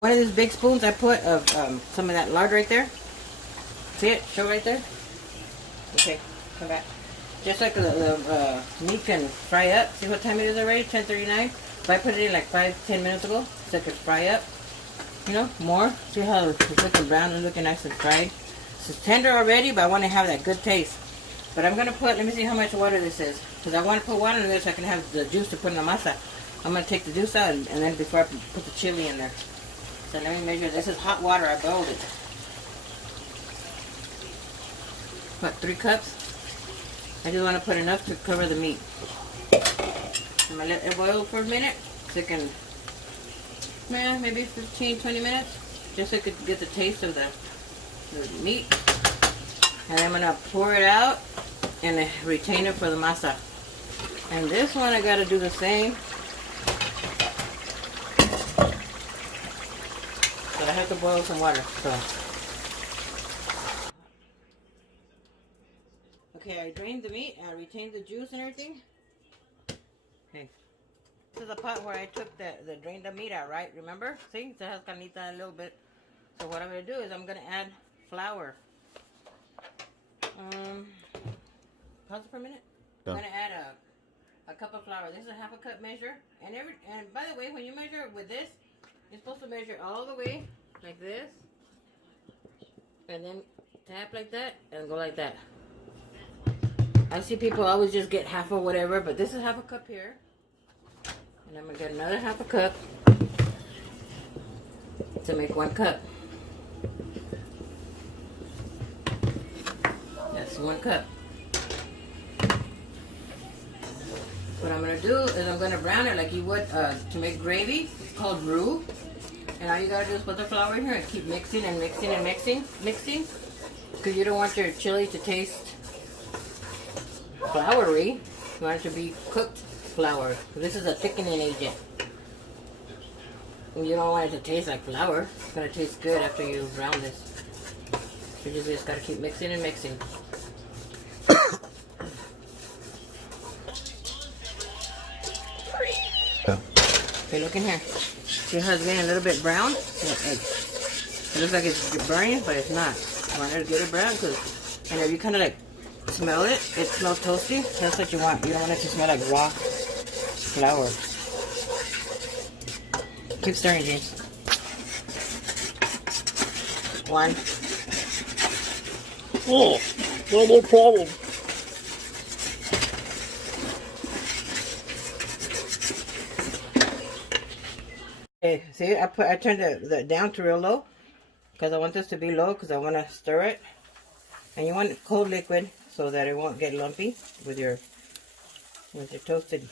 One of these big spoons I put of some of that lard right there. See it? Show right there. Okay, come back. Just like the meat can fry up. See what time it is already? 10:39. So I put it in like 5-10 minutes ago so it could fry up. You know, more. See how it's looking brown and looking nice and fried. It's tender already, but I want to have that good taste. But I'm going to put, let me see how much water this is. Because I want to put water in this so I can have the juice to put in the masa. I'm going to take the juice out and then before I put the chili in there. So let me measure. This is hot water. I boiled it. What, 3 cups? I just want to put enough to cover the meat. I'm going to let it boil for a minute so it can, maybe 15-20 minutes. Just so it could get the taste of the meat. And I'm going to pour it out in a retainer for the masa. And this one I got to do the same. But I have to boil some water. So. Okay, I drained the meat and I retained the juice and everything. Okay. This is a pot where I took the drained the meat out, right? Remember? See? It has carnita a little bit. So what I'm going to do is I'm going to add flour. Pause it for a minute. I'm going to add a cup of flour. This is a half a cup measure. And by the way, when you measure with this, you're supposed to measure all the way like this. And then tap like that and go like that. I see people always just get half or whatever, but this is half a cup here. And I'm going to get another half a cup to make 1 cup. That's 1 cup. What I'm going to do is I'm going to brown it like you would to make gravy. It's called roux. And all you got to do is put the flour in here and keep mixing and mixing and mixing. Because you don't want your chili to taste floury. You want it to be cooked flour. This is a thickening agent. And you don't want it to taste like flour. It's going to taste good after you brown this. So you just got to keep mixing and mixing. Okay, look in here. See how it's getting a little bit brown? It looks like it's burning, but it's not. You want it to get it brown, and if you kind of like smell it, it smells toasty. That's what you want. You don't want it to smell like raw flour. Keep stirring, James. 1. Oh, no problem. Okay, see, I turned the down to real low because I want this to be low because I want to stir it. And you want cold liquid so that it won't get lumpy with your toasted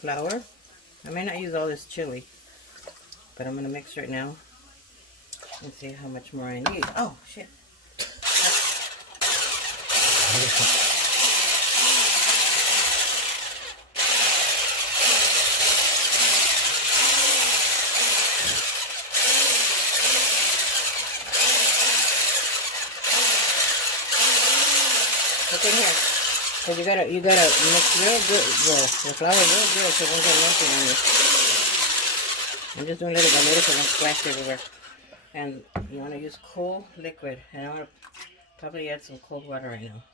flour. I may not use all this chili, but I'm gonna mix right now and see how much more I need. Oh shit! Look in here. So you gotta mix real good the flour real good so it won't get lumpy on you. I'm just doing little by little so it won't splash everywhere. And you wanna use cold liquid. And I wanna probably add some cold water right now.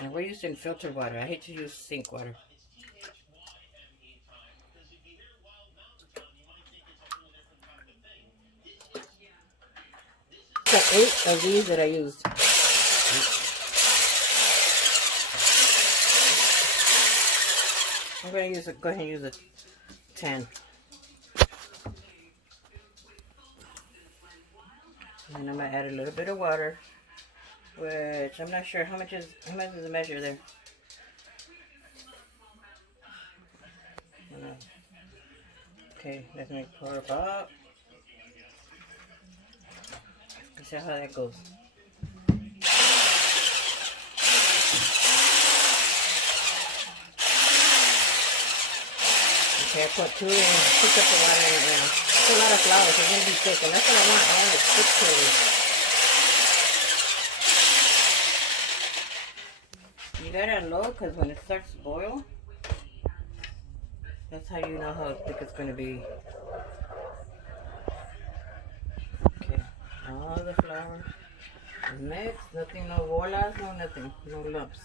And we're using filtered water. I hate to use sink water. Got 8 of these that I used. I'm going to go ahead and use a 10. And I'm going to add a little bit of water, which I'm not sure how much is the measure there. Okay, let me pour it up. Let's see how that goes. Okay, I put 2 in, 2 cups of water in it now. It's a lot of flour, so it's going to be thick, and that's what I want. I want it thick chili. You got it on low, because when it starts to boil, That's how you know how thick it's going to be. Okay, all the flour is mixed. Nothing, no bolas, no nothing, no lumps.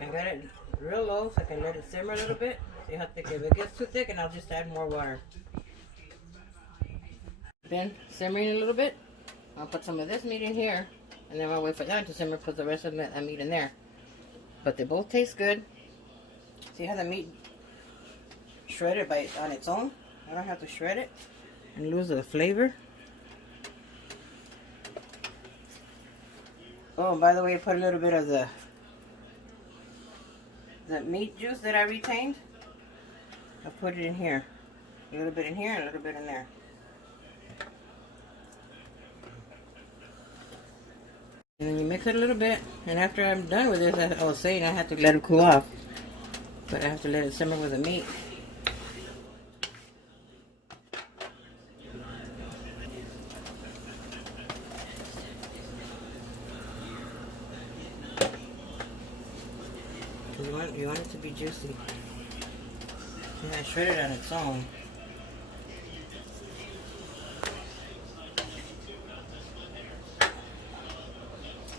I got it real low so I can let it simmer a little bit. See how thick. If it gets too thick, and I'll just add more water. Been simmering a little bit. I'll put some of this meat in here, and then I'll wait for that to simmer. Put the rest of that meat in there. But they both taste good. See how the meat shredded on its own? I don't have to shred it and lose the flavor. Oh, and by the way, I put a little bit of the meat juice that I retained. I put it in here. A little bit in here and a little bit in there. And then you mix it a little bit. And after I'm done with this, I was saying I have to let it cool off. But I have to let it simmer with the meat. You want it to be juicy. And I shred it on its own.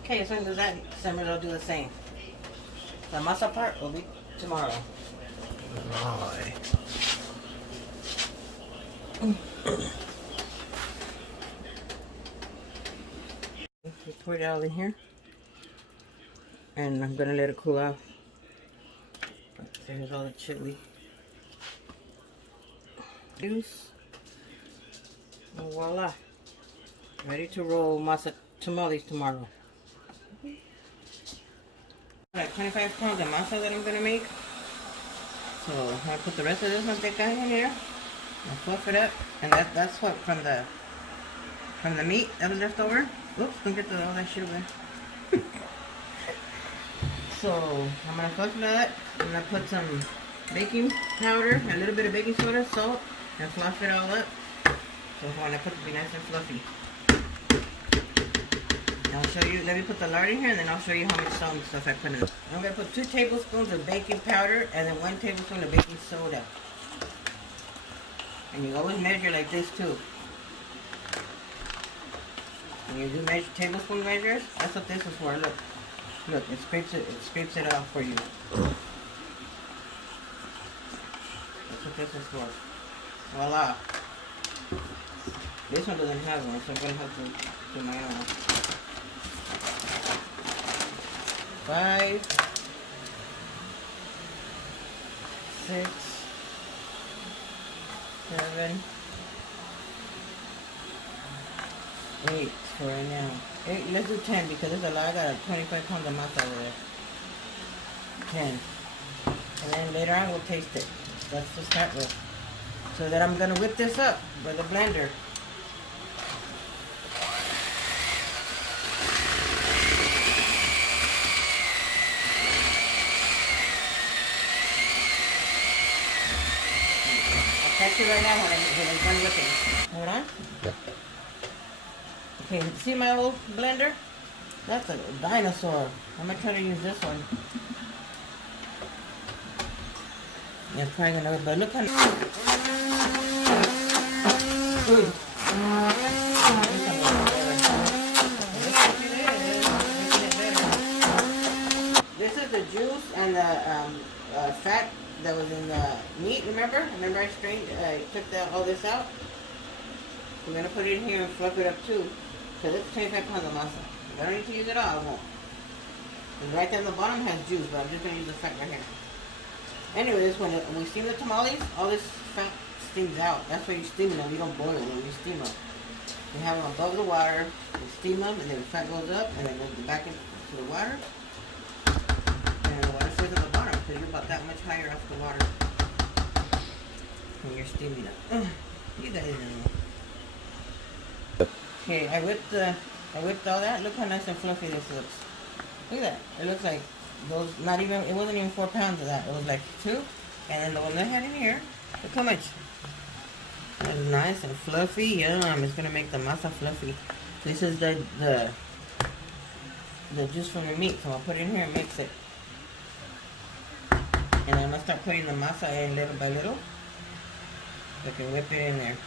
Okay, as soon as that simmers, I'll do the same. The masa part will be tomorrow. Right. We pour it all in here. And I'm going to let it cool off. There's all the chili. Juice. And voila. Ready to roll masa tamales tomorrow. Like 25 pounds of masa that I'm going to make. So I put the rest of this manteca in here. I'll fluff it up. And that's what from the meat that was left over. Oops, don't get all that shit away. So I'm going to fluff that. I'm going to put some baking powder, a little bit of baking soda, salt, and fluff it all up. So when I put it, it'll be nice and fluffy. I'll show you, let me put the lard in here and then I'll show you how much salt and stuff I put in. I'm going to put 2 tablespoons of baking powder and then 1 tablespoon of baking soda. And you always measure like this too. When you do measure tablespoon measures, that's what this is for. Look. Look, it scrapes it off for you. That's what this is for. Voila. This one doesn't have one, so I'm going to have to do my own. 5, 6, 7, 8 for right now. 8, let's do 10 because there's a lot. I got 25 pounds of masa over there. 10. And then later on we'll taste it. That's to start with. So then I'm going to whip this up with a blender. I'll catch you right now when I'm done whipping. Hold on. Yeah. Okay, see my old blender? That's a dinosaur. I'm going to try to use this one. Yeah, probably gonna, but look how. This is the juice and the fat that was in the meat. Remember? Remember I strained. I took all this out. We're gonna put it in here and fluff it up too, because it's 25 pounds of masa. If I don't need to use it all, I won't. And right there on the bottom has juice, but I'm just gonna use the fat right here. Anyways, when we steam the tamales, all this fat steams out. That's why you steam them. You don't boil them. You steam them. You have them above the water. You steam them, and then the fat goes up, and then goes back into the water. And the water stays at the bottom because you're about that much higher off the water when you're steaming it. You guys know. Okay, I whipped all that. Look how nice and fluffy this looks. Look at that. It looks like those, it wasn't even 4 pounds of that. It was like 2. And then the one I had in here, look how much. That's nice and fluffy. Yum. It's going to make the masa fluffy. This is the juice from the meat. So I'll put it in here and mix it. start putting the masa in little by little. I can whip it in there.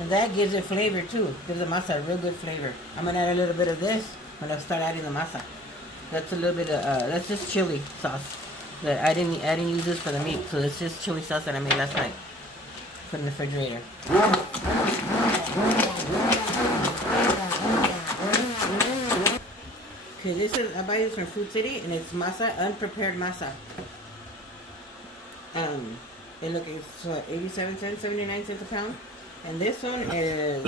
And that gives it flavor too. Gives the masa a real good flavor. I'm gonna add a little bit of this when I start adding the masa. That's a little bit of that's just chili sauce. That I didn't use this for the meat, so it's just chili sauce that I made last night. Put in the refrigerator. Okay, this is I buy this from Food City, and it's masa, unprepared masa. It looks it's what, 87 cents, 79 cents a pound, and this one is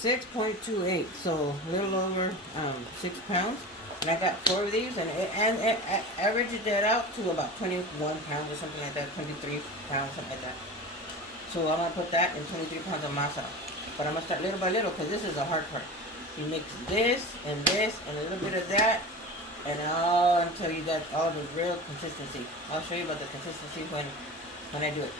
6.28, so a little over 6 pounds. And I got 4 of these, and it averaged that out to about 21 pounds or something like that, 23 pounds, something like that. So I'm gonna put that in 23 pounds of masa. But I'm gonna start little by little because this is the hard part. You mix this and a little bit of that, and until you got all the real consistency. I'll show you about the consistency when I do it.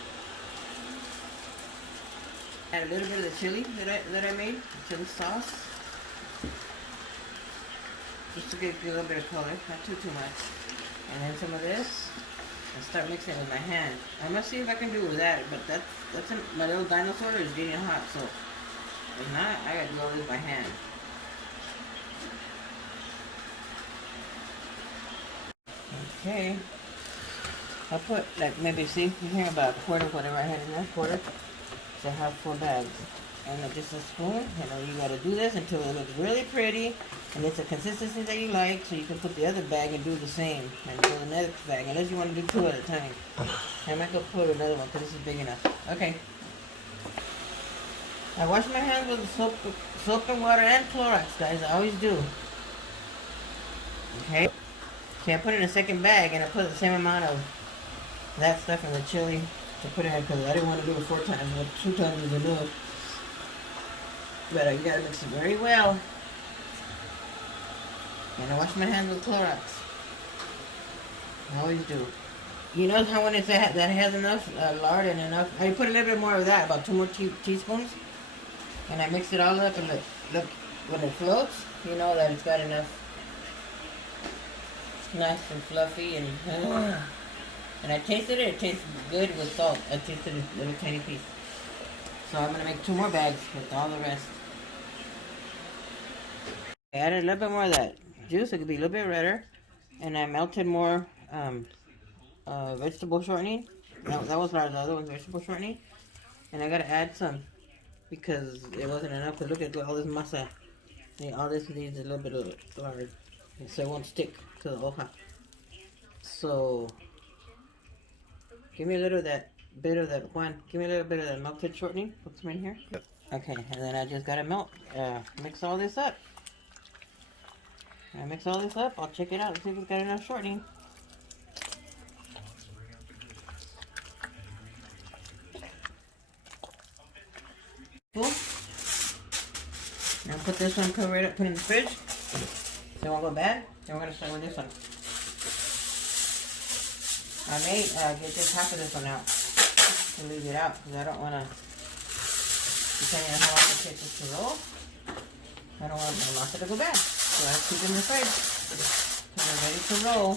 Add a little bit of the chili that I made, chili sauce, just to get a little bit of color, not too much. And then some of this, and start mixing it with my hand. I'm gonna see if I can do it with that, but my little dinosaur is getting hot, so if not, I gotta do all this with my hand. Okay, I'll put like maybe see you hear about a quarter, whatever I had in that quarter. So I have 4 bags, and just a spoon. You know, you gotta do this until it looks really pretty, and it's a consistency that you like. So you can put the other bag and do the same, and do the next bag, unless you want to do 2 at a time. I might go put another one because this is big enough. Okay. I wash my hands with soap and water and Clorox, guys. I always do. Okay. Okay, I put in a second bag, and I put the same amount of that stuff in the chili to put in because I didn't want to do it 4 times, but 2 times is enough. But you gotta mix it very well. And I wash my hands with Clorox. I always do. You know how when it's that has enough lard and enough, I put a little bit more of that, about 2 more teaspoons, and I mix it all up, and look when it floats, you know that it's got enough. It's nice and fluffy, and I tasted it. It tastes good with salt. I tasted a little tiny piece. So I'm gonna make 2 more bags with all the rest. I added a little bit more of that juice. It could be a little bit redder, and I melted more vegetable shortening. No, that was not the other one's vegetable shortening. And I gotta add some because it wasn't enough. But look at all this masa. All this needs a little bit of lard, so it won't stick to the hoja. So give me a little of that Juan. Give me a little bit of that melted shortening. Put some in here. Yep. Okay, and then I just gotta mix all this up. I mix all this up. I'll check it out and see if it's got enough shortening. Cool. Now put this one, cover it up, put it in the fridge. So it won't go bad. Then we're gonna start with this one. I may get just half of this one out and leave it out because I don't want to, depending on how long it takes this to roll, I don't want my masa to go bad. So I keep it in the fridge. So we're ready to roll.